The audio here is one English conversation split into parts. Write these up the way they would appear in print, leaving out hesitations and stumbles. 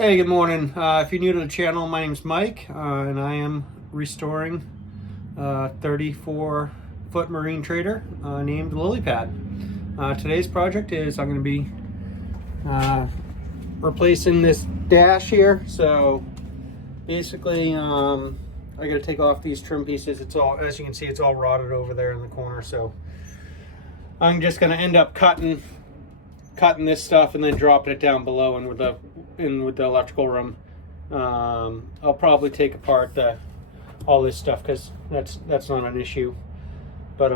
Hey, good morning. If you're new to the channel, my name's Mike, and I am restoring a 34-foot marine trader named Lily Pad. Today's project is I'm going to be replacing this dash here. So basically, I got to take off these trim pieces. It's all, as you can see, it's all rotted over there in the corner. So I'm just going to end up cutting this stuff and then dropping it down below and with the electrical room. I'll probably take apart all this stuff because that's not an issue. But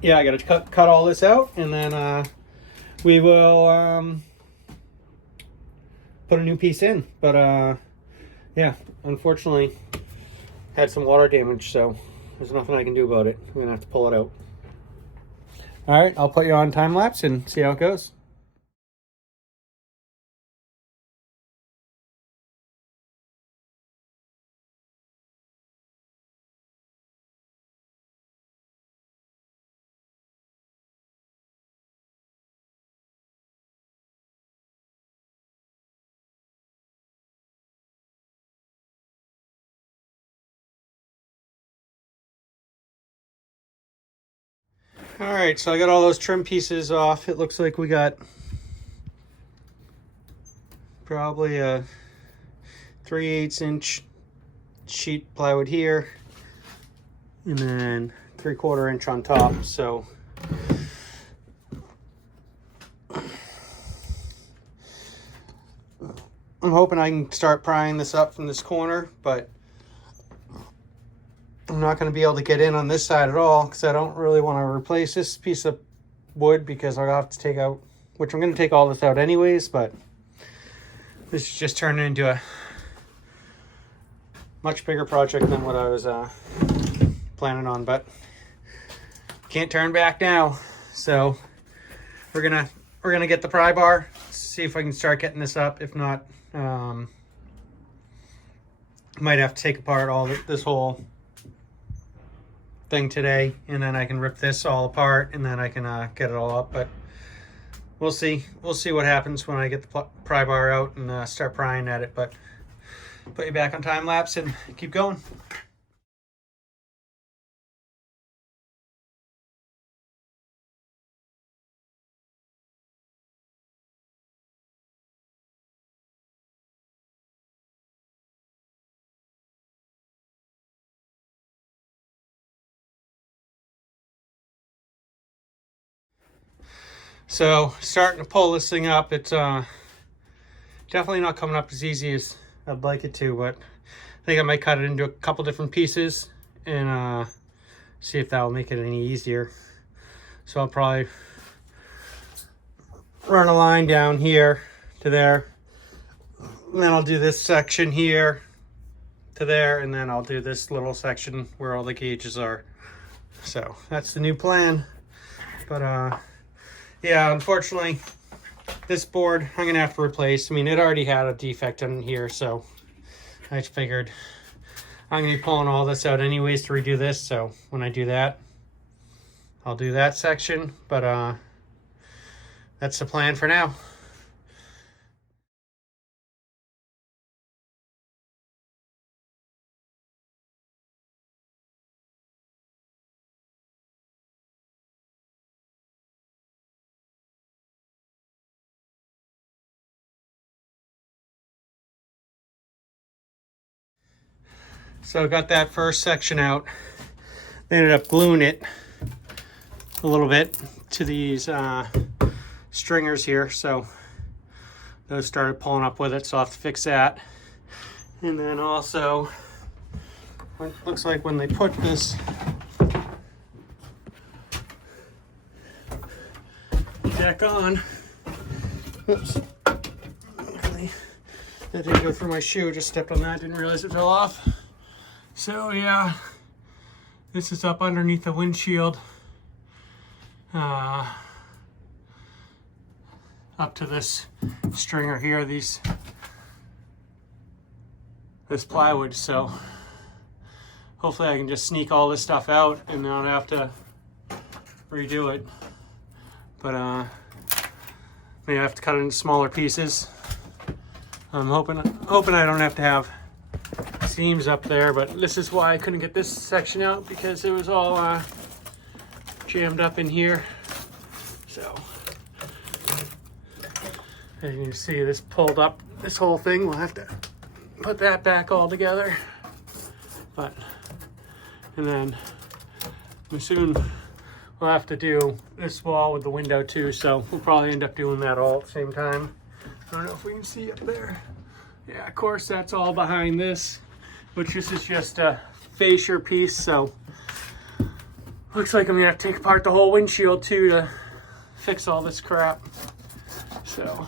yeah, I got to cut all this out, and then we will put a new piece in. But yeah, unfortunately had some water damage, so there's nothing I can do about it. We're gonna have to pull it out. All right, I'll put you on time lapse and see how it goes. All right, so I got all those trim pieces off. It looks like we got probably a 3/8 inch sheet plywood here, and then 3/4 inch on top. So I'm hoping I can start prying this up from this corner, but I'm not going to be able to get in on this side at all because I don't really want to replace this piece of wood because I'll have to take out, which I'm going to take all this out anyways, but this is just turning into a much bigger project than what I was planning on, but can't turn back now. So we're gonna get the pry bar, see if I can start getting this up. If not, might have to take apart this whole thing today, and then I can rip this all apart, and then I can get it all up. But we'll see what happens when I get the pry bar out and start prying at it. But put you back on time lapse and keep going. So starting to pull this thing up. It's definitely not coming up as easy as I'd like it to, but I think I might cut it into a couple different pieces and see if that'll make it any easier. So I'll probably run a line down here to there, and then I'll do this section here to there, and then I'll do this little section where all the gauges are. So that's the new plan. But yeah, unfortunately, this board I'm gonna have to replace. I mean, it already had a defect in here, so I figured I'm gonna be pulling all this out anyways to redo this. So when I do that, I'll do that section. But that's the plan for now. So I got that first section out. They ended up gluing it a little bit to these stringers here, so those started pulling up with it, so I'll have to fix that. And then also, it looks like when they put this deck on, oops, that didn't go through my shoe, just stepped on that, didn't realize it fell off. So yeah, this is up underneath the windshield, up to this stringer here, this plywood. So hopefully I can just sneak all this stuff out and not have to redo it. But maybe I have to cut it into smaller pieces. I'm hoping I don't have to have seams up there, but this is why I couldn't get this section out, because it was all jammed up in here. So as you can see, this pulled up this whole thing. We'll have to put that back all together, and then soon we'll have to do this wall with the window too, so we'll probably end up doing that all at the same time. I don't know if we can see up there. Yeah, of course, that's all behind this, which this is just a fascia piece, so looks like I'm gonna have to take apart the whole windshield too to fix all this crap. So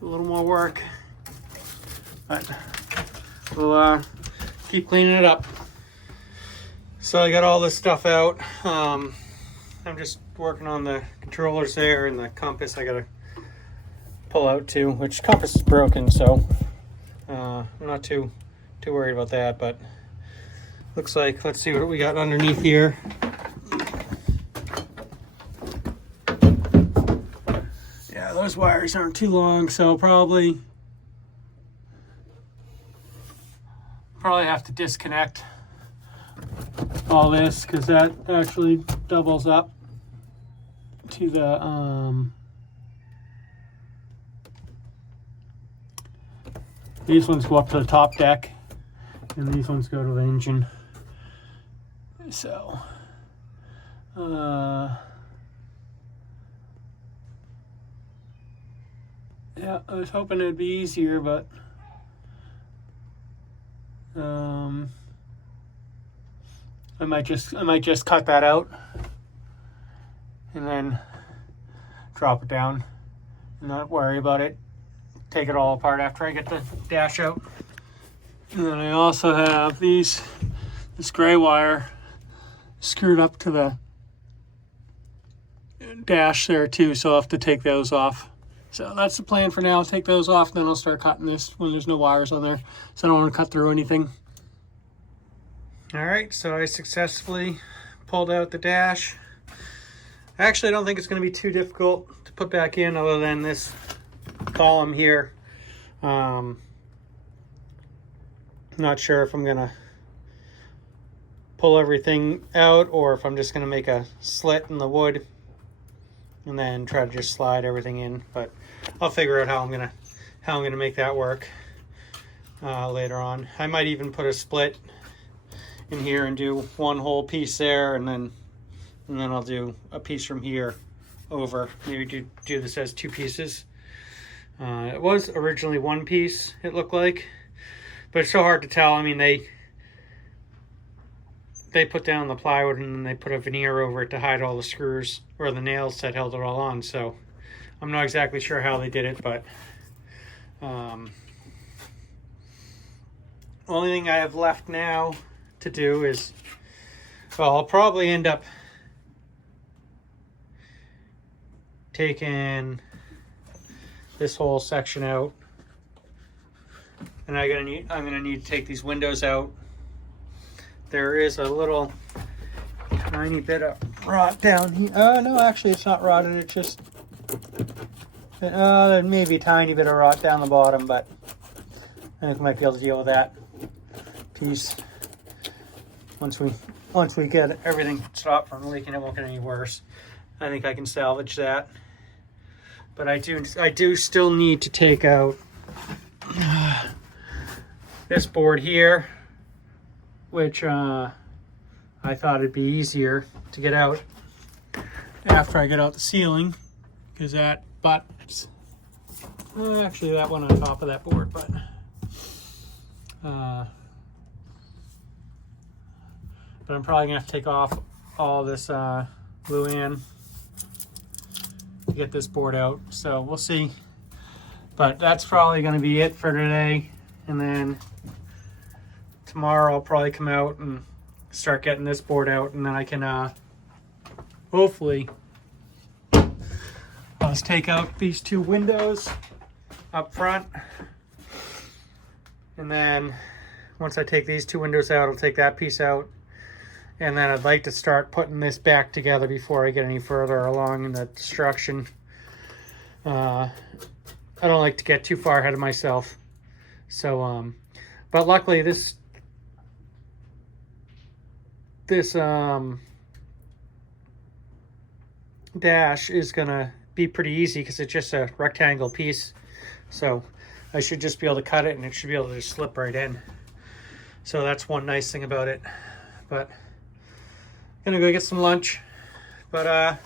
a little more work, but we'll keep cleaning it up. So I got all this stuff out. I'm just working on the controllers there, and the compass I gotta pull out too, which compass is broken, so I'm not too worried about that. But looks like, let's see what we got underneath here. Yeah, those wires aren't too long, so probably have to disconnect all this, because that actually doubles up to the these ones go up to the top deck, and these ones go to the engine. So yeah, I was hoping it'd be easier, but I might just cut that out and then drop it down and not worry about it. Take it all apart after I get the dash out. And then I also have this gray wire screwed up to the dash there too, so I'll have to take those off. So that's the plan for now. I'll take those off, then I'll start cutting this when there's no wires on there, so I don't want to cut through anything. All right, so I successfully pulled out the dash. Actually, I don't think it's going to be too difficult to put back in, other than this column here. Not sure if I'm going to pull everything out, or if I'm just going to make a slit in the wood and then try to just slide everything in. But I'll figure out how I'm gonna make that work later on. I might even put a split in here and do one whole piece there, and then I'll do a piece from here over. Maybe do this as two pieces. It was originally one piece, it looked like, but it's so hard to tell. I mean, they put down the plywood and then they put a veneer over it to hide all the screws or the nails that held it all on. So I'm not exactly sure how they did it, but only thing I have left now to do is, well, I'll probably end up taking this whole section out, and I'm gonna need to take these windows out. There is a little tiny bit of rot down here. No, actually it's not rotted, it's just there may be a tiny bit of rot down the bottom, but I think we might be able to deal with that piece once we get everything stopped from leaking. It won't get any worse. I think I can salvage that, but I do still need to take out this board here, which I thought it'd be easier to get out after I get out the ceiling, because that butts actually that one on top of that board, but I'm probably gonna have to take off all this Luan to get this board out, so we'll see. But that's probably gonna be it for today, and then tomorrow I'll probably come out and start getting this board out, and then I can hopefully I'll just take out these two windows up front, and then once I take these two windows out, I'll take that piece out, and then I'd like to start putting this back together before I get any further along in the construction. I don't like to get too far ahead of myself. So, but luckily this dash is gonna be pretty easy because it's just a rectangle piece. So I should just be able to cut it and it should be able to just slip right in. So that's one nice thing about it. But I'm gonna go get some lunch. But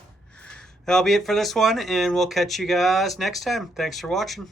that'll be it for this one, and we'll catch you guys next time. Thanks for watching.